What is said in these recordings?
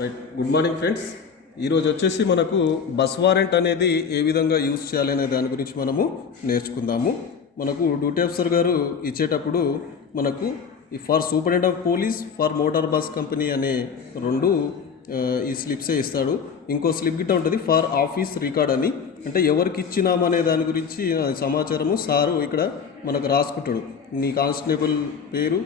Right. Good morning friends. ఈరోజు వచ్చేసి మనకు బస్ వారెంట్ అనేది ఏ విధంగా యూజ్ చేయాలి అనే దాని గురించి మనము నేర్చుకుందాము. మనకు డ్యూటీ ఆఫీసర్ గారు ఇచ్చేటప్పుడు మనకు ఈ for superintendent of police for motor bus company అనే రెండు ఈ స్లిప్సే ఇస్తాడు. ఇంకో స్లిప్ గిట్ట ఉంటుంది ఫార్ ఆఫీస్ రికార్డ్ అని, అంటే ఎవరికి ఇచ్చినామనే దాని గురించి సమాచారము సారు ఇక్కడ మనకు రాసుకుంటాడు. నీ కానిస్టేబుల్ పేరు,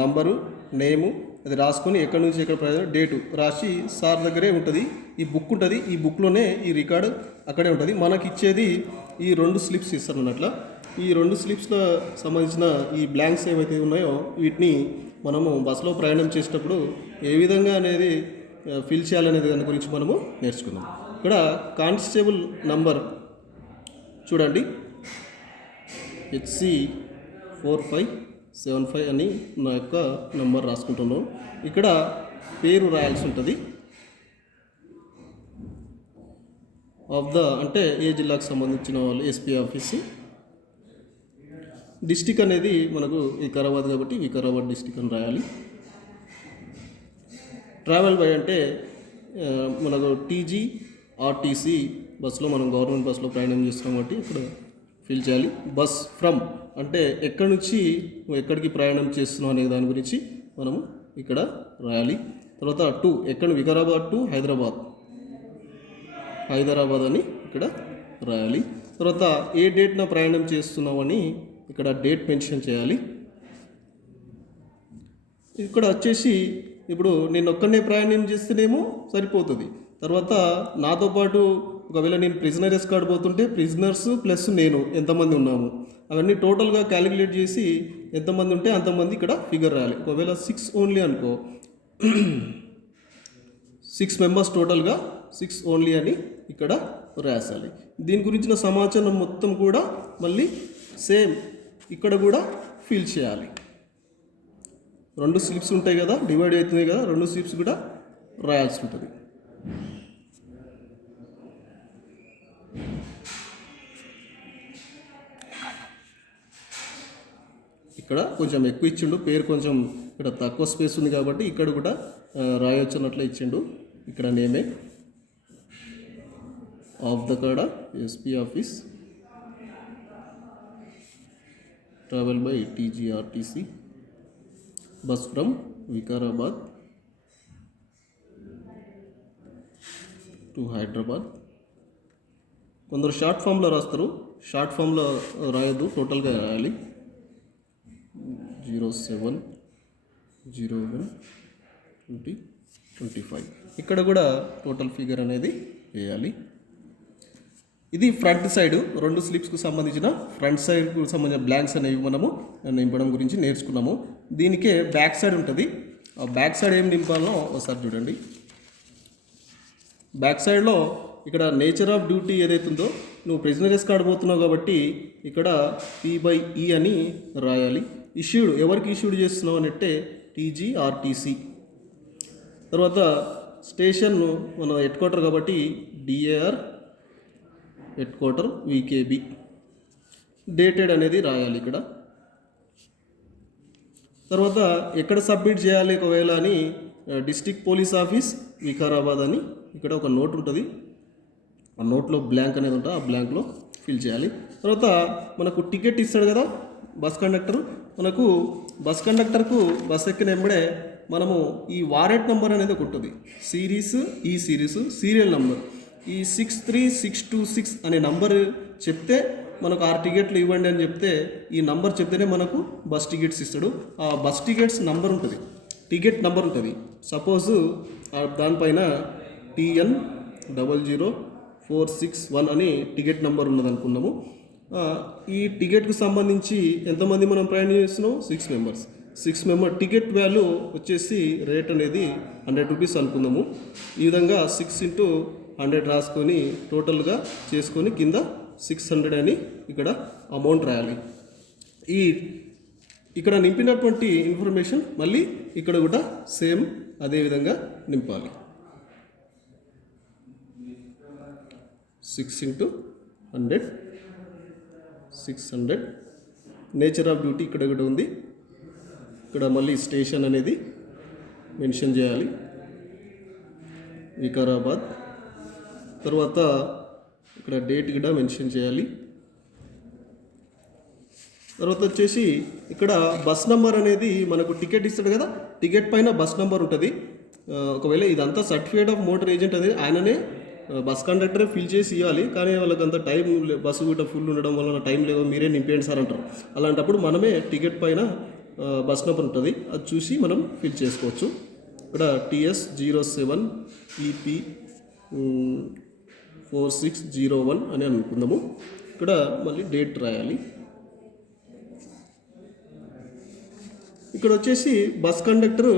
నంబరు, నేము అది రాసుకొని ఎక్కడి నుంచి ఎక్కడ డేటు రాసి సార్ దగ్గరే ఉంటుంది. ఈ బుక్ ఉంటుంది, ఈ బుక్లోనే ఈ రికార్డు అక్కడే ఉంటుంది. మనకి ఇచ్చేది ఈ రెండు స్లిప్స్ ఇస్తారు అన్నట్ల. ఈ రెండు స్లిప్స్లో సంబంధించిన ఈ బ్లాంక్స్ ఏవైతే ఉన్నాయో వీటిని మనము బస్సులో ప్రయాణం చేసేటప్పుడు ఏ విధంగా అనేది ఫిల్ చేయాలనేది దాని గురించి మనము నేర్చుకుందాం. ఇక్కడ కానిస్టేబుల్ నంబర్ చూడండి, HC4575 అని నా యొక్క నంబర్ రాసుకుంటున్నాను. ఇక్కడ పేరు రాయాల్సి ఉంటుంది. అంటే ఏ జిల్లాకు సంబంధించిన వాళ్ళు ఎస్పీ ఆఫీసు. డిస్టిక్ అనేది మనకు వికారాబాద్ కాబట్టి వికారాబాద్ డిస్టిక్ అని రాయాలి. ట్రావెల్ బై అంటే మనకు TGRTC బస్సులో మనం గవర్నమెంట్ బస్సులో ప్రయాణం చేస్తున్నాం కాబట్టి ఇక్కడ ఫిల్ చేయాలి. బస్ ఫ్రమ్ అంటే ఎక్కడి నుంచి ఎక్కడికి ప్రయాణం చేస్తున్నాం అనే దాని గురించి మనము ఇక్కడ రాయాలి. తర్వాత టు ఎక్కడ వికారాబాద్ టు హైదరాబాద్ అని ఇక్కడ రాయాలి. తర్వాత ఏ డేట్న ప్రయాణం చేస్తున్నామని ఇక్కడ డేట్ మెన్షన్ చేయాలి. ఇక్కడ వచ్చేసి ఇప్పుడు నేను ఒక్కనే ప్రయాణం చేస్తేనేమో సరిపోతుంది. తర్వాత నాతో పాటు ఒకవేళ నేను ప్రిజనర్ ఎస్కార్డ్ పోతుంటే ప్రిజనర్స్ ప్లస్ నేను ఎంతమంది ఉన్నాము అవన్నీ టోటల్గా క్యాలిక్యులేట్ చేసి ఎంతమంది ఉంటే అంతమంది ఇక్కడ ఫిగర్ రాయాలి. ఒకవేళ 6 ఓన్లీ అనుకో, 6 మెంబర్స్ టోటల్గా 6 ఓన్లీ అని ఇక్కడ రాయాలి. దీని గురించిన సమాచారం మొత్తం కూడా మళ్ళీ సేమ్ ఇక్కడ కూడా ఫిల్ చేయాలి. రెండు స్లిప్స్ ఉంటాయి కదా, డివైడ్ అవుతున్నాయి కదా, రెండు స్లిప్స్ కూడా రాయాల్సి ఉంటుంది. ఇక్కడ కొంచెం ఎక్కువ ఇచ్చిండు, పేరు కొంచెం ఇక్కడ తక్కువ స్పేస్ ఉంది కాబట్టి ఇక్కడ కూడా రాయొచ్చు అన్నట్లు ఇచ్చిండు. ఇక్కడ నేమే ఆఫ్ ద కాడ SP office, travel by TGRTC, bus from Vikarabad to Hyderabad. కొందరు షార్ట్ ఫామ్లో రాస్తారు, షార్ట్ ఫామ్లో రాయొద్దు, టోటల్గా రాయాలి. 07/01/2025 ఇక్కడ కూడా టోటల్ ఫిగర్ అనేది వేయాలి. ఇది ఫ్రంట్ సైడ్ రెండు స్లిప్స్కు సంబంధించిన ఫ్రంట్ సైడ్కు సంబంధించిన బ్లాంక్స్ అనేవి మనము నింపడం గురించి నేర్చుకున్నాము. దీనికే బ్యాక్ సైడ్ ఉంటుంది. ఆ బ్యాక్ సైడ్ ఏం నింపాలో ఒకసారి చూడండి. బ్యాక్ సైడ్లో ఇక్కడ నేచర్ ఆఫ్ డ్యూటీ ఏదైతుందో, నువ్వు ప్రిజనర్ ఎస్కార్డ్ పోతున్నావు కాబట్టి ఇక్కడ P/E అని రాయాలి. ఇష్యూడ్ ఎవరికి ఇష్యూడ్ చేస్తున్నావు అని అంటే TGRTC. తర్వాత స్టేషన్ మన హెడ్ క్వార్టర్ కాబట్టి DAR head quarter VKB. Dated అనేది రాయాలి ఇక్కడ. తర్వాత ఎక్కడ సబ్మిట్ చేయాలి ఒకవేళ అని డిస్ట్రిక్ట్ పోలీస్ ఆఫీస్ వికారాబాద్ అని ఇక్కడ ఒక నోట్ ఉంటుంది. ఆ నోట్లో బ్లాంక్ అనేది ఉంటుంది, ఆ బ్లాంక్లో ఫిల్ చేయాలి. తర్వాత మనకు టికెట్ ఇస్తాడు కదా బస్ కండక్టర్, మనకు బస్ కండక్టర్కు బస్ ఎక్కిన వెంబడే మనము ఈ వారెంట్ నెంబర్ అనేది ఒకటి ఉంటుంది. సిరీస్ సీరియల్ నెంబర్ ఈ 63626 అనే నంబర్ చెప్తే మనకు 6 టికెట్లు ఇవ్వండి అని చెప్తే ఈ నంబర్ చెప్తేనే మనకు బస్ టికెట్స్ ఇస్తాడు. ఆ బస్ టికెట్స్ నంబర్ ఉంటుంది, టికెట్ నంబర్ ఉంటుంది. సపోజు దానిపైన TN00461 అని టికెట్ నెంబర్ ఉన్నది అనుకున్నాము. ఈ టికెట్కు సంబంధించి ఎంతమంది మనం ప్రయాణం చేస్తున్నాం, 6 మెంబర్స్. 6 మెంబర్ టికెట్ వాల్యూ వచ్చేసి రేట్ అనేది 100 రూపీస్ అనుకుందాము. ఈ విధంగా 6x100 రాసుకొని టోటల్గా చేసుకొని కింద 600 అని ఇక్కడ అమౌంట్ రాయాలి. ఇక్కడ నింపినటువంటి ఇన్ఫర్మేషన్ మళ్ళీ ఇక్కడ కూడా సేమ్ అదే విధంగా నింపాలి. 6x100 600. నేచర్ ఆఫ్ డ్యూటీ ఇక్కడ కూడా ఉంది. ఇక్కడ మళ్ళీ స్టేషన్ అనేది మెన్షన్ చేయాలి. వికారాబాద్. తర్వాత ఇక్కడ డేట్ కూడా మెన్షన్ చేయాలి. తర్వాత వచ్చేసి ఇక్కడ బస్ నెంబర్ అనేది మనకు టికెట్ ఇస్తాడు కదా, టికెట్ పైన బస్ నెంబర్ ఉంటుంది. ఒకవేళ ఇదంతా సర్టిఫికేట్ ఆఫ్ మోటార్ ఏజెంట్ అనేది ఆయననే బస్ కండక్టరే ఫిల్ చేసి ఇవ్వాలి. కానీ వాళ్ళకి అంత టైం బస్సు కూడా ఫుల్ ఉండడం వల్ల టైం లేదు, మీరే నింపేయండి సార్ అంటారు. అలాంటప్పుడు మనమే టికెట్ పైన బస్ నెంబర్ ఉంటుంది, అది చూసి మనం ఫిల్ చేసుకోవచ్చు. ఇక్కడ TS07 EP 4601 అని అనుకుందాము. ఇక్కడ మళ్ళీ డేట్ రాయాలి. ఇక్కడ వచ్చేసి బస్ కండక్టర్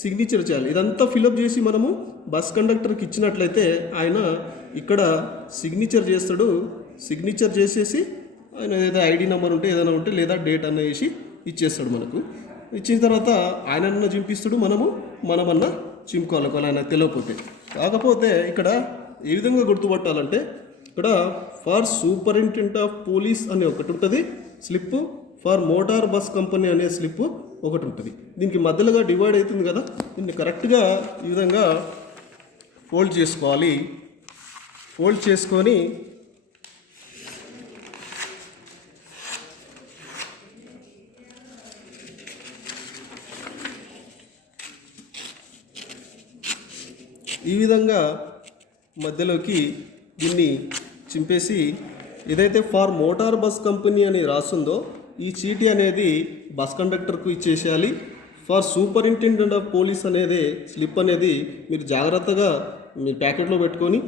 సిగ్నేచర్ చేయాలి. ఇదంతా ఫిలప్ చేసి మనము బస్ కండక్టర్కి ఇచ్చినట్లయితే ఆయన ఇక్కడ సిగ్నేచర్ చేస్తాడు. సిగ్నేచర్ చేసేసి ఆయన ఏదైతే ఐడి నెంబర్ ఉంటే ఏదైనా ఉంటే లేదా డేట్ అన్న వేసి ఇచ్చేస్తాడు మనకు. ఇచ్చిన తర్వాత ఆయనన్నా చింపిస్తాడు, మనమన్నా చింపుకోవాలి ఒకవేళ ఆయన తెలియకపోతే. కాకపోతే ఇక్కడ ఏ విధంగా గుర్తుపట్టాలంటే ఇక్కడ ఫర్ సూపరింటెండెంట్ ఆఫ్ పోలీస్ అనే ఒకటి ఉంటుంది slip, for motor bus company అనే స్లిప్ ఒకటి ఉంటుంది. దీనికి మధ్యలోగా డివైడ్ అవుతుంది కదా, దీన్ని కరెక్ట్గా ఈ విధంగా ఫోల్డ్ చేసుకోవాలి. ఫోల్డ్ చేసుకొని ఈ విధంగా మధ్యలోకి దీన్ని చింపేసి ఏదైతే ఫార్ మోటార్ బస్ కంపెనీ అని రాస్తుందో ఈ చీటీ అనేది బస్ కండక్టర్కు ఇచ్చేసేయాలి. ఫర్ సూపరింటెండెంట్ ఆఫ్ పోలీస్ అనేది స్లిప్ అనేది మీరు జాగ్రత్తగా మీ ప్యాకెట్లో పెట్టుకొని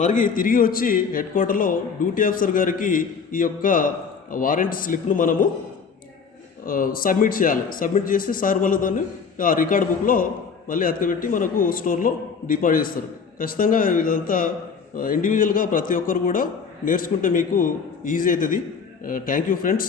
మరి తిరిగి వచ్చి హెడ్ క్వార్టర్లో డ్యూటీ ఆఫీసర్ గారికి ఈ యొక్క వారెంట్ స్లిప్ను మనము సబ్మిట్ చేయాలి. సబ్మిట్ చేస్తే సార్ వాళ్ళు దాన్ని ఆ రికార్డ్ బుక్లో మళ్ళీ అతకబెట్టి మనకు స్టోర్లో డిపాజిట్ చేస్తారు. ఖచ్చితంగా ఇదంతా ఇండివిజువల్గా ప్రతి ఒక్కరు కూడా నేర్చుకుంటే మీకు ఈజీ అవుతుంది. Thank you friends.